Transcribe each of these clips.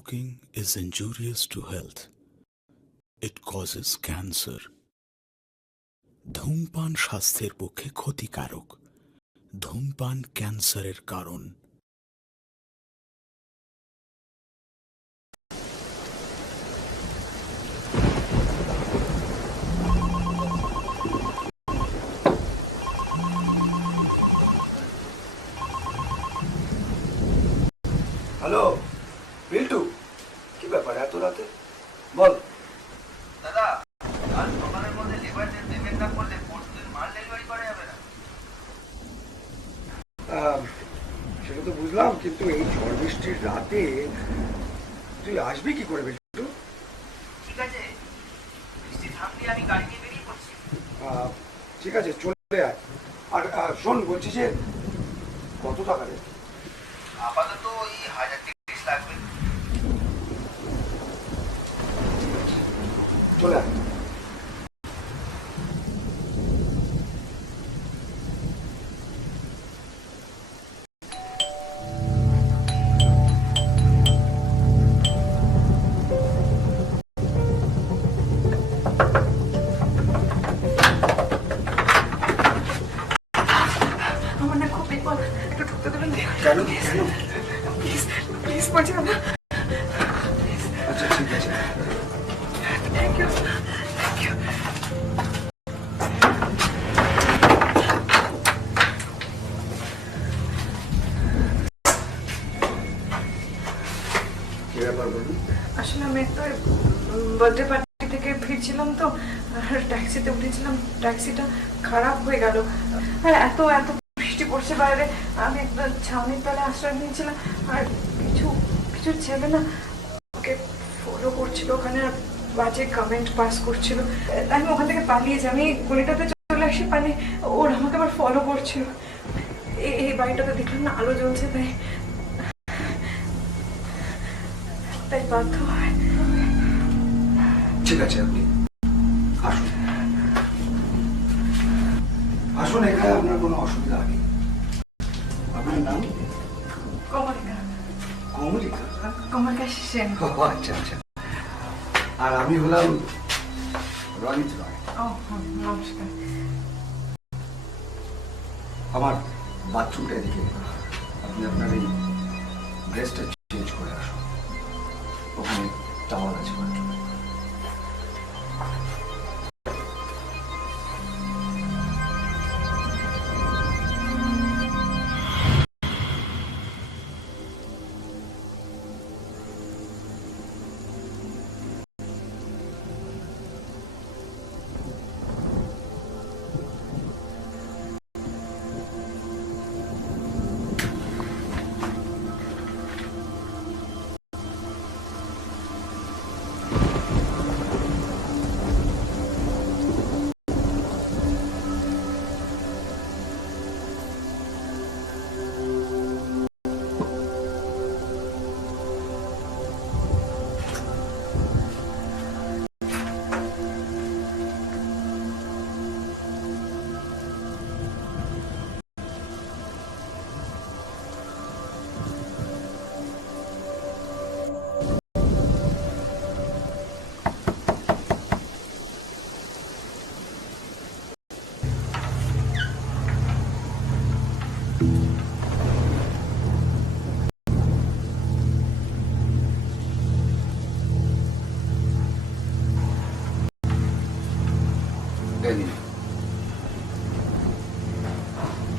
Smoking is injurious to health. It causes cancer. ধূমপান স্বাস্থ্যের পক্ষে ক্ষতিকারক। ধূমপান ক্যান্সারের কারণ। হ্যালো বিল্টু, কি ব্যাপার এত রাতে? বল দাদা, কাল সকালের মধ্যে লেবারদের পেমেন্ট না করলে পরশুদিন মাল ডেলিভারি করা যাবে না। সেটা তো বুঝলাম, কিন্তু এই ঝড় বৃষ্টির রাতে তুই আসবি কি করে বিল্টু? ঠিক আছে, বৃষ্টি থামলে আমি গাড়ি নিয়ে বেরিয়ে পড়ছি। ঠিক আছে, চলে আয়। আর শোন, বলছি যে কত টাকা রে? আপাতত ওই 1030 লাগবে। চলে আয়। আমার না খুব বিপদ, একটু ঢুকতে দেবেন? কেন? প্লিজ প্লিজ বলছি না। আচ্ছা ঠিক আছে। Thank you thank you. কি ব্যাপার বলুন? আসলে আমি তো বার্থডে পার্টি থেকে ফিরছিলাম, তো ট্যাক্সিতে উঠেছিলাম, ট্যাক্সিটা খারাপ হয়ে গেল। আর এত এত বৃষ্টি পড়ছে বাইরে, আমি একটা ছাউনির তলায় আশ্রয় নিয়েছিলাম। আর কিছু কিছু ছেলে না ওকে ফলো করছিল ওখানে, আর বাজে কমেন্ট পাস করছিল। তাই আমি ওখান থেকে পালিয়েছি। আমি গলিটাতে চলে আসি, পালিয়ে ওর আমাকে আবার ফলো করছিল। এই বাড়িটাতে দেখলাম না আলো জ্বলছে, তাই তাই বাধ্য হয়। ঠিক আছে, আপনি আসুন আসুন, এখানে আপনার কোনো অসুবিধা নেই। আপনার নাম? কমলিকা। কমলিকা? কমলিকা সেন। ও আচ্ছা আচ্ছা। আর আমি হলাম রনিত রয়। ও নমস্কার। আমার বাথরুমটা এদিকে, আপনি আপনার এই ড্রেসটা চেঞ্জ করে আসুন। ওখানে টাওয়াল আছে বাথরুমে।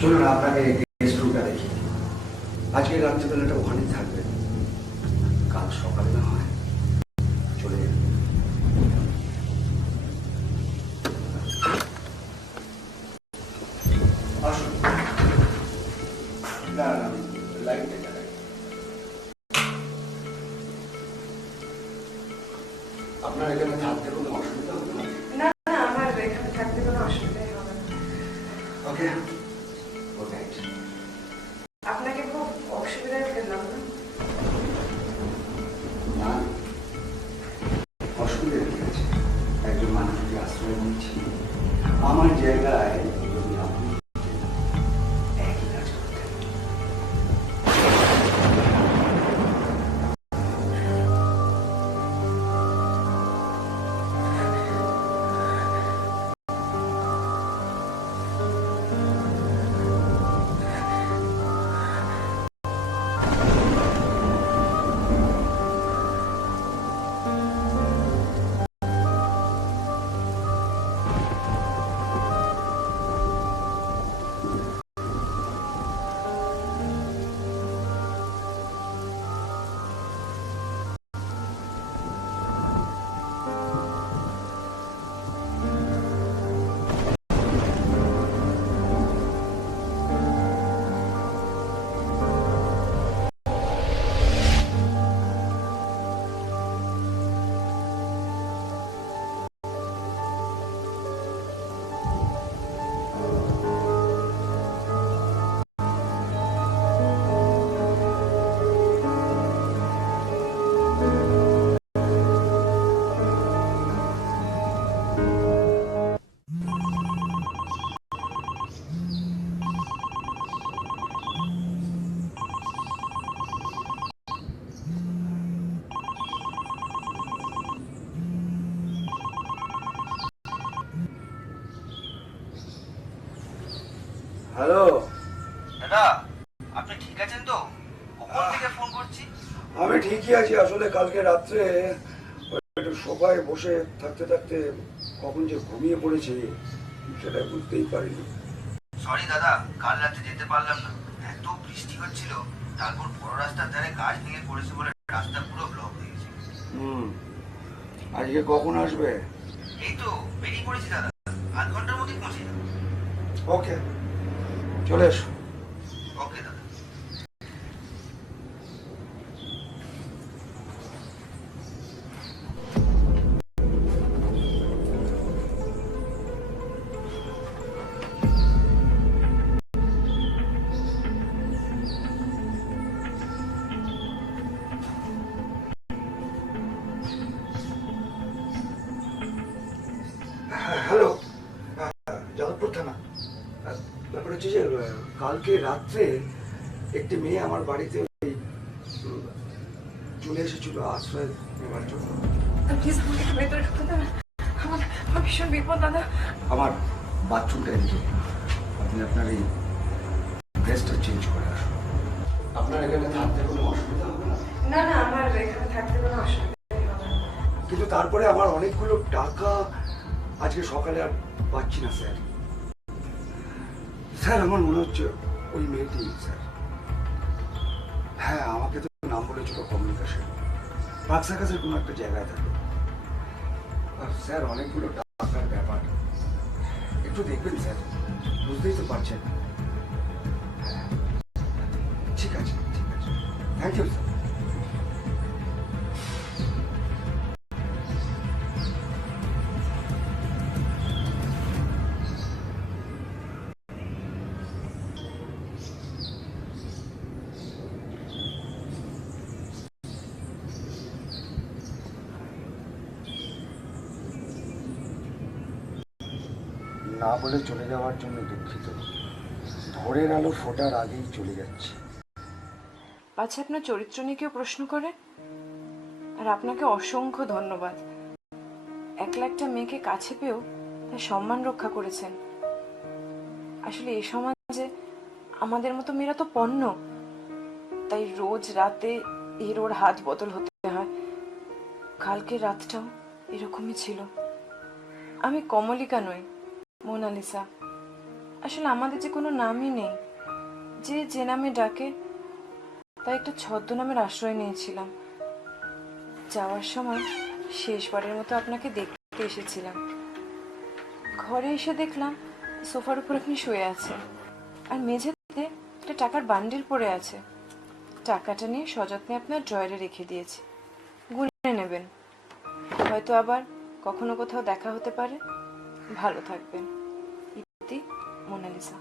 চলুন আপনাকে গেস্ট রুমটা দেখি। আজকে রাত্রিবেলাটা ওখানেই থাকবেন, কাল সকালে না হয় চলে যাবেন। আসুন। না না, লাইট দেখা যায়। আপনার এখানে থাকতে কোনো অসুবিধা হবে না? না না, আমার এখানে থাকতে কোনো অসুবিধাই হবে না। ওকে, গুড নাইট। আপনাকে খুব অসুবিধায় ফেললাম না? না, অসুবিধা কি আছে? একজন মানুষকে আশ্রয় নিচ্ছি, আমার জায়গায় যদি আপনি একই কাজ করতেন। হ্যালো, দাদা আপনি ঠিক আছেন তো? কখন থেকে ফোন করছি। আমি ঠিকই আছি। আসলে কালকে রাত্রে একটু সোফায় বসে থাকতে থাকতে কখন যে ঘুমিয়ে পড়েছি সেটা বুঝতেই পারিনি। সরি দাদা, কাল রাতে যেতে পারলাম না, এত বৃষ্টি হচ্ছিল। তারপর বড় রাস্তার ধারে গাছ ভেঙে পড়েছে বলে রাস্তা পুরো ব্লক হয়ে গেছে। আজকে কখন আসবে? এই তো বেরিয়ে পড়েছি দাদা, আধ ঘন্টার মধ্যে পৌঁছে যাবো। ওকে, চলে এসো। ওকে দাদা। হ্যালো, যাদবপুর থানা। ব্যাপার হচ্ছে যে কালকে রাত্রে একটি মেয়ে আমার বাড়িতে চলে এসেছিল আশ্রয় নেওয়ার জন্য। প্লিজ আমাকে একটু ভেতরে ঢুকতে দেবেন, আমার ভীষণ বিপদ দাদা। আমার বাথরুমটা এদিকে, আপনি আপনার এই ড্রেসটা চেঞ্জ করে আসুন। আপনার এখানে থাকতে কোনো অসুবিধা হবে না? না না, আমার এখানে থাকতে কোনো অসুবিধা হবে না। কিন্তু তারপরে আমার অনেকগুলো টাকা আজকে সকালে আর পাচ্ছি না স্যার। স্যার আমার মনে হচ্ছে ওই মেয়েটি স্যার। হ্যাঁ, আমাকে তো নাম বলেছিল কমিউনিকেশন, বাক্সাকাশের কোনো একটা জায়গায় থাকে। আর স্যার অনেকগুলো টাকার ব্যাপার, একটু দেখবেন স্যার, বুঝতেই তো পারছেন। হ্যাঁ, ঠিক আছে ঠিক আছে, থ্যাংক ইউ স্যার। না বলে চলে যাওয়ার জন্য দুঃখিত। ভোরের আলো ফোটার আগেই চলে যাচ্ছে। আচ্ছা, আপনার চরিত্র নিয়ে কেউ প্রশ্ন করে? আর আপনাকে অসংখ্য ধন্যবাদ। একলা একটা মেয়েকে কাছে পেয়েও তার সম্মান রক্ষা করেছেন। আসলে এই সমাজে আমাদের মতো মেয়েরা তো পণ্য, তাই রোজ রাতে এর ওর হাত বদল হতে হয়। কালকে রাতটাও এরকমই ছিল। আমি কমলিকা নই, মোনালিসা। আসলে আমাদের যে কোনো নামই নেই, যে যে নামে ডাকে, তাই একটা ছদ্মনামের আশ্রয় নিয়েছিলাম। যাওয়ার সময় শেষবারের মতো আপনাকে দেখতে এসেছিলাম। ঘরে এসে দেখলাম সোফার উপর আপনি শুয়ে আছেন, আর মেঝেতে একটা টাকার বান্ডিল পড়ে আছে। টাকাটা নিয়ে সযত্নে আপনার ড্রয়ারে রেখে দিয়েছি, গুনে নেবেন। হয়তো আবার কখনো কোথাও দেখা হতে পারে। ভালো থাকবেন। ইতি, মোনালিসা।